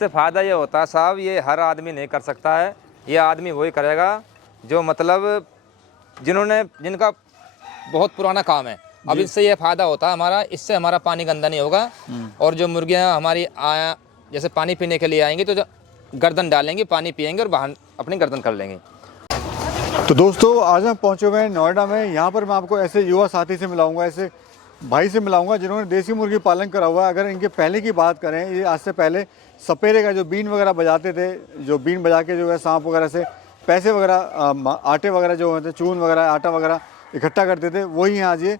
इससे फ़ायदा ये होता है साहब, ये हर आदमी नहीं कर सकता है। ये आदमी वही करेगा जो मतलब जिनका बहुत पुराना काम है। अब इससे ये फ़ायदा होता है हमारा, इससे हमारा पानी गंदा नहीं होगा। और जो मुर्गियाँ हमारी जैसे पानी पीने के लिए आएंगी तो जो गर्दन डालेंगी, पानी पिएंगे और बाहर अपनी गर्दन कर लेंगे। तो दोस्तों आज हम पहुंचे हुए हैं नोएडा में। यहाँ पर मैं आपको ऐसे युवा साथी से मिलाऊंगा, ऐसे भाई से मिलाऊंगा जिन्होंने देसी मुर्गी पालन करा हुआ है। अगर इनके पहले की बात करें, ये आज से पहले सपेरे का जो बीन वगैरह बजाते थे, जो बीन बजा के जो है सांप वगैरह से पैसे वगैरह, आटे वगैरह जो होते, चून वगैरह, आटा वगैरह इकट्ठा करते थे, वही हैं आज ये।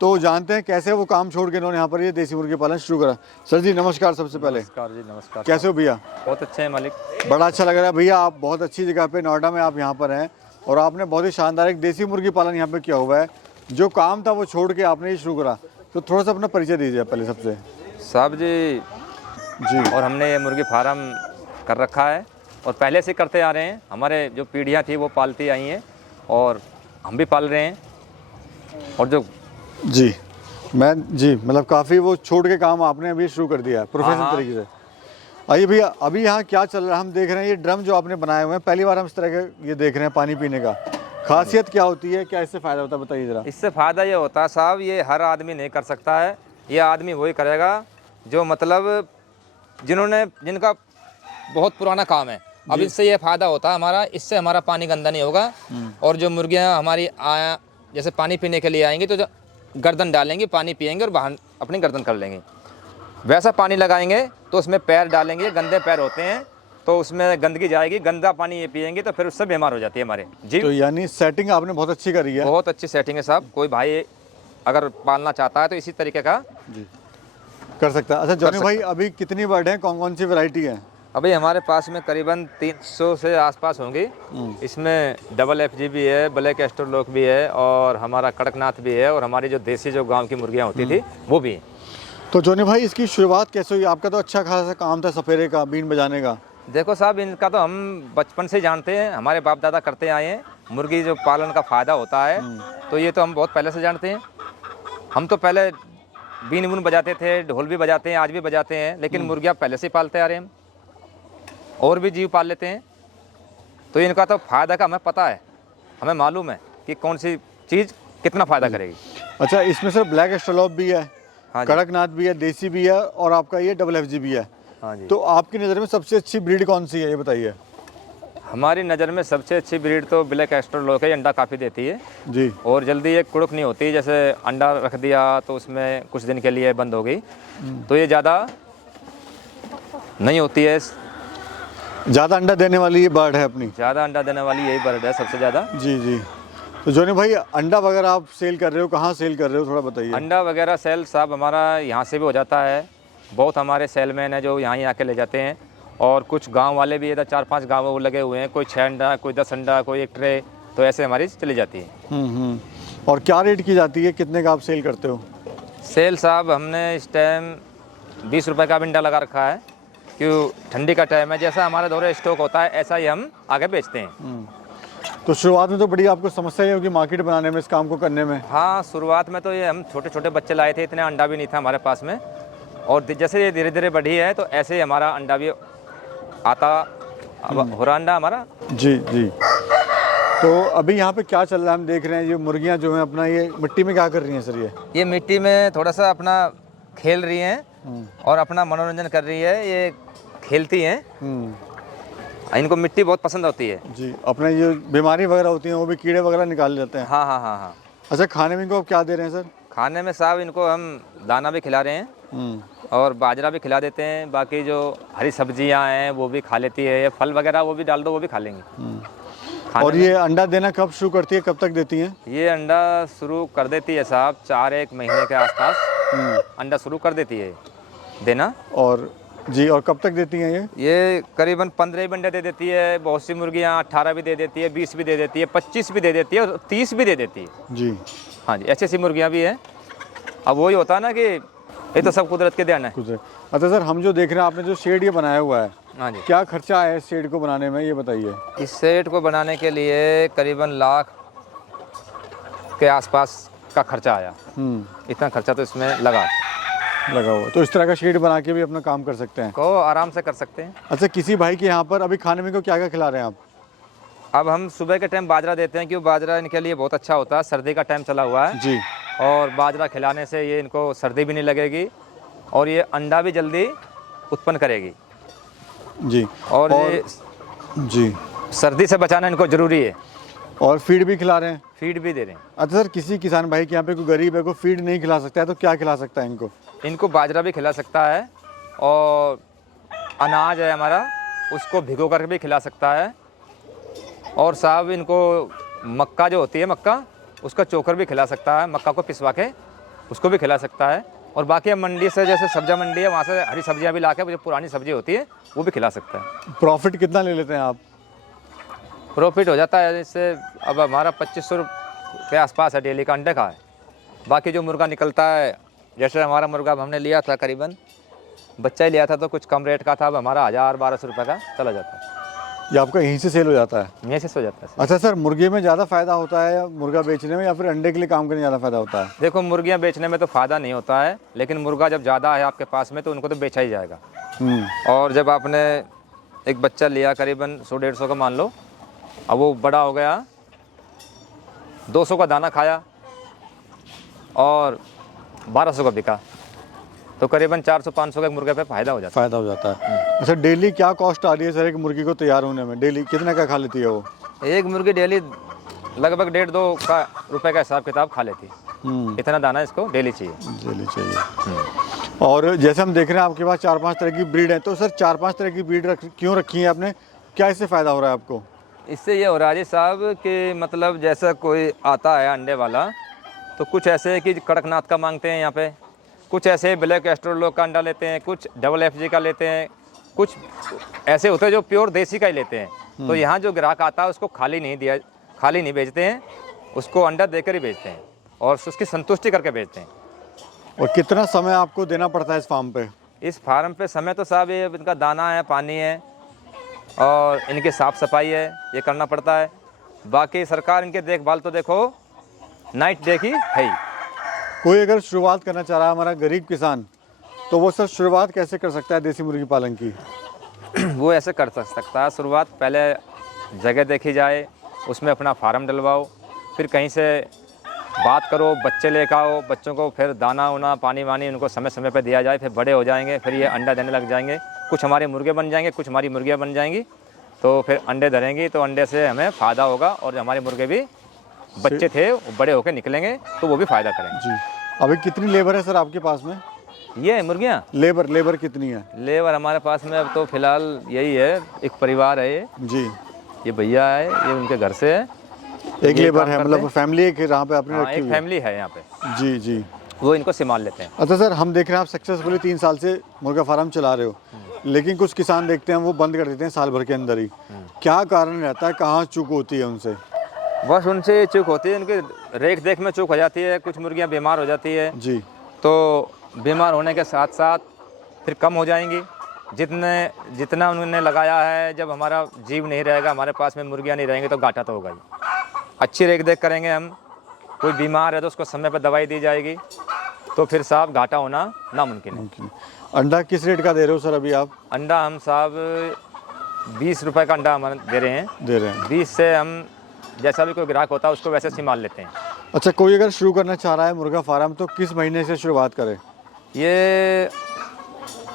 तो जानते हैं कैसे वो काम छोड़ के इन्होंने यहाँ पर ये देसी मुर्गी पालन शुरू करा। सर जी नमस्कार। सबसे पहले नमस्कार जी, नमस्कार। कैसे हो भैया? बहुत अच्छे हैं मालिक। बड़ा अच्छा लग रहा है भैया, आप बहुत अच्छी जगह पे नोएडा में आप यहाँ पर हैं और आपने बहुत ही शानदार एक देसी मुर्गी पालन यहाँ पे किया हुआ है। जो काम था वो छोड़ के आपने ये शुरू करा, तो थोड़ा सा अपना परिचय दीजिए पहले सबसे। साहब जी और हमने ये मुर्गी फार्म कर रखा है और पहले से करते आ रहे हैं। हमारे जो पीढ़ियाँ थी वो पालती आई हैं और हम भी पाल रहे हैं। और जो मतलब काफ़ी वो छोड़ के काम आपने अभी शुरू कर दिया है प्रोफेशनल तरीके से। आइए भैया, अभी यहाँ क्या चल रहा है हम देख रहे हैं। ये ड्रम जो आपने बनाए हुए हैं, पहली बार हम इस तरह के ये देख रहे हैं पानी पीने का। खासियत क्या होती है, क्या इससे फ़ायदा होता है, बताइए ज़रा। इससे फ़ायदा ये होता है साहब, ये हर आदमी नहीं कर सकता है। ये आदमी वही करेगा जो मतलब जिनका बहुत पुराना काम है। अब इससे ये फ़ायदा होता है हमारा, इससे हमारा पानी गंदा नहीं होगा। और जो मुर्गियाँ हमारी जैसे पानी पीने के लिए आएंगी तो जो गर्दन डालेंगी, पानी पिएंगे और बाहर अपनी गर्दन कर लेंगे। वैसा पानी लगाएंगे तो उसमें पैर डालेंगे, गंदे पैर होते हैं तो उसमें गंदगी जाएगी, गंदा पानी ये पिएंगे तो फिर उससे बीमार हो जाती है हमारे जी। तो यानी सेटिंग आपने बहुत अच्छी करी है। बहुत अच्छी सेटिंग है साहब। कोई भाई अगर पालना चाहता है तो इसी तरीके का जी कर सकता है। अच्छा जॉनी भाई, अभी कितनी बर्ड हैं, कौन कौन सी वैरायटी है? अभी हमारे पास में करीबन 300 से आसपास होंगी। इसमें डबल FG भी है, ब्लैक एस्ट्रोलॉक भी है और हमारा कड़कनाथ भी है और हमारी जो देसी जो गांव की मुर्गियां होती थी वो भी है। तो जॉनी भाई इसकी शुरुआत कैसे हुई? आपका तो अच्छा खासा काम था सपेरे का, बीन बजाने का। देखो साहब, इनका तो हम बचपन से जानते हैं, हमारे बाप दादा करते आए हैं। मुर्गी जो पालन का फ़ायदा होता है तो ये तो हम बहुत पहले से जानते हैं। हम तो पहले बीन वून बजाते थे, ढोल भी बजाते हैं, आज भी बजाते हैं, लेकिन मुर्गियाँ पहले से पालते आ रहे हैं हम। और भी जीव पाल लेते हैं। तो इनका तो फ़ायदा का हमें पता है, हमें मालूम है कि कौन सी चीज़ कितना फ़ायदा करेगी। अच्छा, इसमें सर ब्लैक एस्ट्रोलॉप भी है, हाँ जी। कड़कनाथ भी है, देसी भी है और आपका ये डबल FG भी है। हाँ जी। तो आपकी नज़र में सबसे अच्छी ब्रीड कौन सी है, ये बताइए। हमारी नज़र में सबसे अच्छी ब्रीड तो ब्लैक एस्ट्रोलॉक है। अंडा काफ़ी देती है जी और जल्दी ये कुड़क नहीं होती। जैसे अंडा रख दिया तो उसमें कुछ दिन के लिए बंद हो गई तो ये ज़्यादा नहीं होती है। ज़्यादा अंडा देने वाली ये बर्ड है अपनी, ज़्यादा अंडा देने वाली यही बर्ड है सबसे ज़्यादा। जी जी। तो जॉनी भाई अंडा वगैरह आप सेल कर रहे हो, कहाँ सेल कर रहे हो, थोड़ा बताइए। अंडा वगैरह सेल साहब हमारा यहाँ से भी हो जाता है। बहुत हमारे सेलमैन हैं जो यहाँ ही आके ले जाते हैं और कुछ गांव वाले भी इधर 4-5 गाँव लगे हुए हैं। कोई 6 अंडा, कोई 10 अंडा, कोई 1 ट्रे, तो ऐसे हमारी चली जाती है। और क्या रेट की जाती है, कितने का आप सेल करते हो? सेल साहब हमने इस टाइम 20 रुपये का अंडा लगा रखा है, क्यों ठंडी का टाइम है। जैसा हमारे दौरे स्टॉक होता है ऐसा ही हम आगे बेचते हैं। तो शुरुआत में तो बड़ी आपको समस्या ही होगी मार्केट बनाने में, इस काम को करने में। हाँ, शुरुआत में तो ये हम छोटे छोटे बच्चे लाए थे, इतने अंडा भी नहीं था हमारे पास में। और जैसे ये धीरे धीरे बढ़ी है तो ऐसे ही हमारा अंडा भी आता हो रहा अंडा हमारा। जी जी। तो अभी यहाँ पे क्या चल रहा है हम देख रहे हैं, ये मुर्गियाँ जो हैं अपना ये मिट्टी में क्या कर रही हैं सर? ये मिट्टी में थोड़ा सा अपना खेल रही हैं और अपना मनोरंजन कर रही है। ये खेलती हैं, इनको मिट्टी बहुत पसंद होती है जी। अपने ये बीमारी वगैरह होती है वो भी कीड़े वगैरह निकाल लेते हैं। हाँ हाँ हाँ हाँ। अच्छा, खाने में इनको आप क्या दे रहे हैं सर? खाने में साहब इनको हम दाना भी खिला रहे हैं और बाजरा भी खिला देते हैं। बाकी जो हरी सब्जियां हैं वो भी खा लेती है। फल वगैरह वो भी डाल दो, वो भी खा लेंगे। और ये अंडा देना कब शुरू करती है, कब तक देती हैं? ये अंडा शुरू कर देती है साहब 4-1 महीने के आसपास अंडा शुरू कर देती है देना। और जी, और कब तक देती हैं ये करीबन 15 अंडे दे देती है। बहुत सी मुर्गियाँ 18 भी दे देती है, 20 भी दे देती है, 25 भी दे देती है और 30 भी दे देती है जी। हाँ जी, ऐसी ऐसी मुर्गियाँ भी हैं। अब वही होता है ना कि ये तो सब कुदरत के देन है। अच्छा सर, हम जो देख रहे हैं आपने जो शेड ये बनाया हुआ है, हाँ जी, क्या खर्चा है इस शेड को बनाने में, ये बताइए। इस सेट को बनाने के लिए करीबन लाख के आसपास का खर्चा आया। इतना खर्चा तो इसमें लगा। लगा हुआ, तो इस तरह का शेड बना के भी अपना काम कर सकते हैं। को आराम से कर सकते हैं। अच्छा, किसी भाई के यहाँ पर अभी खाने में को क्या क्या खिला रहे हैं आप? अब हम सुबह के टाइम बाजरा देते हैं, क्योंकि बाजरा इनके लिए बहुत अच्छा होता है, सर्दी का टाइम चला हुआ है जी। और बाजरा खिलाने से ये इनको सर्दी भी नहीं लगेगी और ये अंडा भी जल्दी उत्पन्न करेगी। जी। और ये जी, सर्दी से बचाना इनको ज़रूरी है। और फीड भी खिला रहे हैं? फीड भी दे रहे हैं। अच्छा सर, किसी किसान भाई के यहाँ पे कोई गरीब है, को फीड नहीं खिला सकता है, तो क्या खिला सकता है इनको? इनको बाजरा भी खिला सकता है और अनाज है हमारा, उसको भिगो कर भी खिला सकता है। और साहब इनको मक्का जो होती है, मक्का उसका चोकर भी खिला सकता है, मक्का को पिसवा के उसको भी खिला सकता है। और बाकी मंडी से, जैसे सब्जा मंडी है, वहाँ से हरी सब्जियाँ भी ला के, जो पुरानी सब्जी होती है वो भी खिला सकता है। प्रॉफिट कितना ले लेते हैं आप? प्रॉफिट हो जाता है इससे, अब हमारा 2500 के आसपास है डेली का अंडे का है। बाकी जो मुर्गा निकलता है, जैसे हमारा मुर्गा हमने लिया था करीबन, बच्चा ही लिया था तो कुछ कम रेट का था, अब हमारा 1000-1200 रुपये का चला जाता है। ये आपका यहीं से सेल हो जाता है? यहीं से हो जाता है। अच्छा सर, मुर्गे में ज़्यादा फ़ायदा होता है या मुर्गा बेचने में, या फिर अंडे के लिए काम करने ज़्यादा फ़ायदा होता है? देखो, मुर्गियाँ बेचने में तो फ़ायदा नहीं होता है, लेकिन मुर्गा जब ज़्यादा है आपके पास में तो उनको तो बेचा ही जाएगा। और जब आपने एक बच्चा लिया करीबन 100-150 का मान लो, अब वो बड़ा हो गया, 200 का दाना खाया और 1200 का बिका, तो करीबन 400-500 का मुर्गे पे फ़ायदा हो जाता है। फ़ायदा हो जाता है। अच्छा, डेली क्या कॉस्ट आ रही है सर एक मुर्गी को तैयार होने में? डेली कितना का खा लेती है वो? एक मुर्गी डेली लगभग 1.5-2 रुपये का हिसाब किताब खा लेती है। इतना दाना इसको डेली चाहिए। डेली चाहिए। और जैसे हम देख रहे हैं आपके पास 4-5 तरह की ब्रीड है, तो सर 4-5 तरह की ब्रीड क्यों रखी है आपने? क्या इससे फ़ायदा हो रहा है आपको? इससे ये हो रहा है जी साहब कि मतलब जैसा कोई आता है अंडे वाला, तो कुछ ऐसे है कि कड़कनाथ का मांगते हैं यहाँ पे, कुछ ऐसे ब्लैक एस्ट्रोलॉग का अंडा लेते हैं, कुछ FFG का लेते हैं, कुछ ऐसे होते हैं जो प्योर देसी का ही लेते हैं। तो यहाँ जो ग्राहक आता है उसको खाली नहीं बेचते हैं, उसको अंडा देकर ही बेचते हैं और उसकी संतुष्टि करके बेचते हैं। और कितना समय आपको देना पड़ता है इस फार्म पे? इस फार्म पे समय तो साहब ये इनका दाना है, पानी है और इनकी साफ़ सफाई है, ये करना पड़ता है। बाकी सरकार इनके देखभाल तो देखो नाइट डे की है ही। कोई अगर शुरुआत करना चाह रहा है हमारा गरीब किसान, तो वो सर शुरुआत कैसे कर सकता है देसी मुर्गी पालन की? वो ऐसे कर सकता है शुरुआत, पहले जगह देखी जाए, उसमें अपना फार्म डलवाओ, फिर कहीं से बात करो, बच्चे लेकर आओ, बच्चों को फिर दाना उना पानी वानी उनको समय समय पर दिया जाए, फिर बड़े हो जाएंगे, फिर ये अंडा देने लग जाएंगे। कुछ हमारे मुर्गे बन जाएंगे, कुछ हमारी मुर्गियाँ बन जाएंगी, तो फिर अंडे धरेंगी, तो अंडे से हमें फ़ायदा होगा और हमारे मुर्गे भी बच्चे थे वो बड़े होकर निकलेंगे तो वो भी फ़ायदा करेंगे। जी। अभी कितनी लेबर है सर आपके पास में? ये मुर्गियाँ लेबर कितनी है? लेबर हमारे पास में अब तो फ़िलहाल यही है, एक परिवार है ये जी। ये भैया है, ये उनके घर से है, एक लेबर है, मतलब फैमिली एक यहाँ पे आपने हाँ, रखी एक हुई है? फैमिली है यहाँ पे, जी जी। वो इनको संभाल लेते हैं। अच्छा सर, हम देख रहे हैं आप सक्सेसफुली 3 साल से मुर्गा फार्म चला रहे हो, लेकिन कुछ किसान देखते हैं वो बंद कर देते हैं साल भर के अंदर ही। क्या कारण रहता है, कहाँ चूक होती है उनसे? बस उनसे चूक होती है, उनकी रेख देख में चूक हो जाती है, कुछ मुर्गियाँ बीमार हो जाती है जी। तो बीमार होने के साथ साथ फिर कम हो जाएंगी। जितना उन्होंने लगाया है, जब हमारा जीव नहीं रहेगा, हमारे पास में मुर्गियाँ नहीं रहेंगी तो घाटा तो होगा ही। अच्छी रेख देख करेंगे हम, कोई बीमार है तो उसको समय पर दवाई दी जाएगी, तो फिर साहब घाटा होना नामुमकिन है। अंडा किस रेट का दे रहे हो सर अभी आप? अंडा हम साहब 20 रुपये का अंडा हम दे रहे हैं। 20 से हम जैसा भी कोई ग्राहक होता है उसको वैसे संभाल लेते हैं। अच्छा, कोई अगर शुरू करना चाह रहा है मुर्गा फार्म, तो किस महीने से शुरुआत करे? ये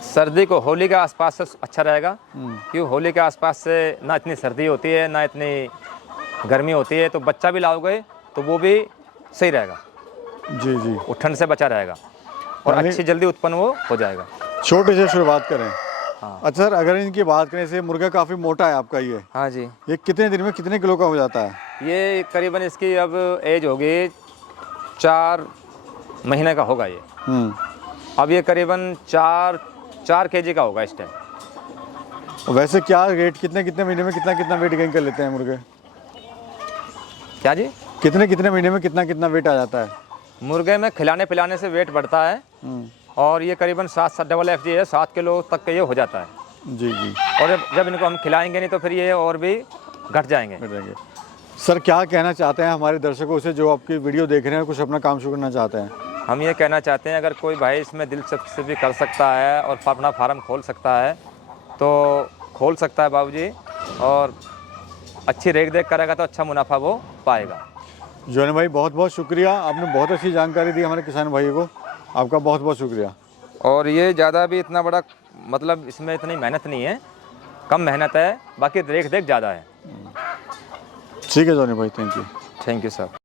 सर्दी को होली के आसपास से अच्छा रहेगा, क्योंकि होली के आसपास से ना इतनी सर्दी होती है ना इतनी गर्मी होती है, तो बच्चा भी लाओगे तो वो भी सही रहेगा। जी जी। वो ठंड से बचा रहेगा और अच्छी जल्दी उत्पन्न वो हो जाएगा। छोटे से शुरुआत करें। हाँ। अच्छा सर, अगर इनकी बात करें, से मुर्गा काफ़ी मोटा है आपका ये, हाँ जी। ये कितने दिन में कितने किलो का हो जाता है? ये करीबन इसकी अब एज होगी 4 महीने का होगा ये। अब ये करीबन 4 kg का होगा इस टाइम। वैसे क्या रेट, कितने महीने में कितना वेट गेन कर लेते हैं मुर्गे? क्या जी? कितने महीने में कितना वेट आ जाता है? मुर्गे में खिलाने पिलाने से वेट बढ़ता है और ये करीबन 7 FFG है, 7 किलो तक का ये हो जाता है। जी जी। और जब इनको हम खिलाएंगे नहीं तो फिर ये और भी घट जाएंगे। सर क्या कहना चाहते हैं हमारे दर्शकों से जो आपकी वीडियो देख रहे हैं, कुछ अपना काम शुरू करना चाहते हैं? हम ये कहना चाहते हैं अगर कोई भाई इसमें दिलचस्पी भी कर सकता है और अपना फार्म खोल सकता है तो खोल सकता है बाबूजी, और अच्छी रेख देख करेगा तो अच्छा मुनाफा वो पाएगा। जॉनी भाई बहुत बहुत शुक्रिया, आपने बहुत अच्छी जानकारी दी हमारे किसान भाइयों को, आपका बहुत बहुत शुक्रिया। और ये ज़्यादा भी इतना बड़ा मतलब इसमें इतनी मेहनत नहीं है, कम मेहनत है, बाकी देख ज़्यादा है। ठीक है जॉनी भाई, thank you. Thank you sir.